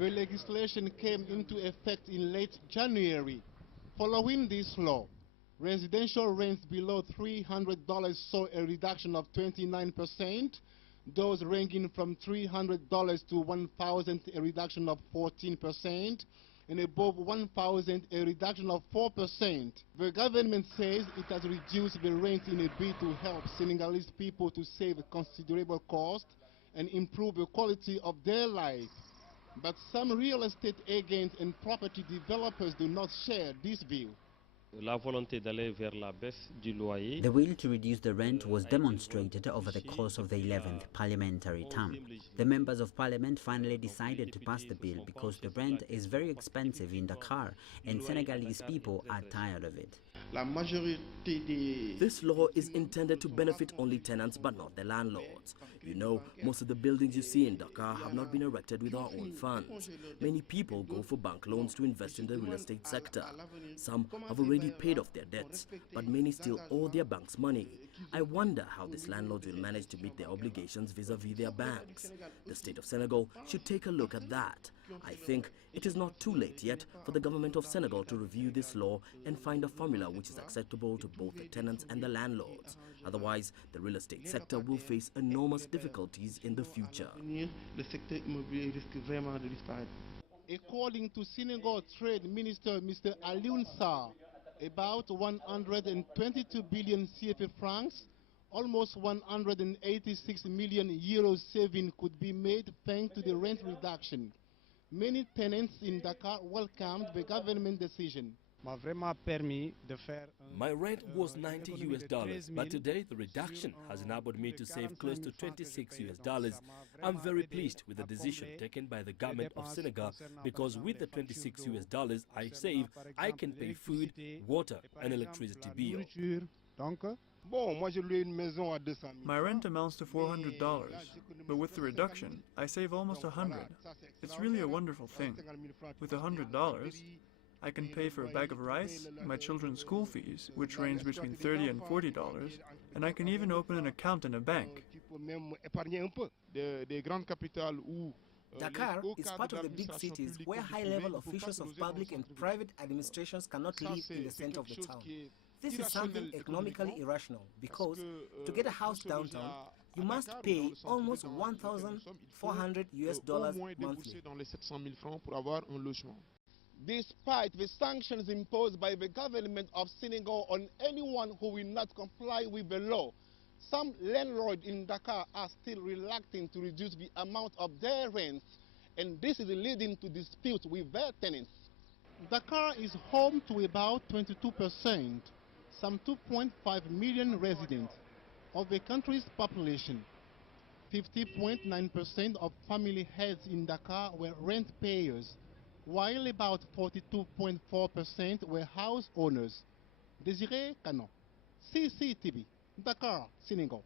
The legislation came into effect in late January. Following this law, residential rents below $300 saw a reduction of 29%, those ranging from $300 to $1,000 a reduction of 14%, and above $1,000 a reduction of 4%. The government says it has reduced the rent in a bid to help Senegalese people to save considerable cost and improve the quality of their life. But some real estate agents and property developers do not share this view. The will to reduce the rent was demonstrated over the course of the 11th parliamentary term. The members of parliament finally decided to pass the bill because the rent is very expensive in Dakar and Senegalese people are tired of it. This law is intended to benefit only tenants but not the landlords. You know, most of the buildings you see in Dakar have not been erected with our own funds. Many people go for bank loans to invest in the real estate sector. Some have already paid off their debts, but many still owe their banks money. I wonder how these landlords will manage to meet their obligations vis-à-vis their banks. The state of Senegal should take a look at that. I think it is not too late yet for the government of Senegal to review this law and find a formula which is acceptable to both the tenants and the landlords. Otherwise, the real estate sector will face enormous difficulties in the future. According to Senegal Trade Minister Mr. Alioune Sarr, about 122 billion CFA francs, almost 186 million euros saving could be made thanks to the rent reduction. Many tenants in Dakar welcomed the government decision. My rent was $90, but today the reduction has enabled me to save close to $26. I'm very pleased with the decision taken by the government of Senegal because with the $26 I save, I can pay food, water and electricity bill. My rent amounts to $400, but with the reduction, I save almost $100. It's really a wonderful thing. With $100, I can pay for a bag of rice, my children's school fees, which range between $30 and $40, and I can even open an account in a bank. Dakar is part of the big cities where high-level officials of public and private administrations cannot live in the center of the town. This is something economically irrational because to get a house downtown, you must pay almost $1,400 monthly. Despite the sanctions imposed by the government of Senegal on anyone who will not comply with the law, some landlords in Dakar are still reluctant to reduce the amount of their rents, and this is leading to disputes with their tenants. Dakar is home to about 22%, some 2.5 million residents, of the country's population. 50.9% of family heads in Dakar were rent payers, while about 42.4% were house owners. Kanon, CCTV, Dakar, Senegal.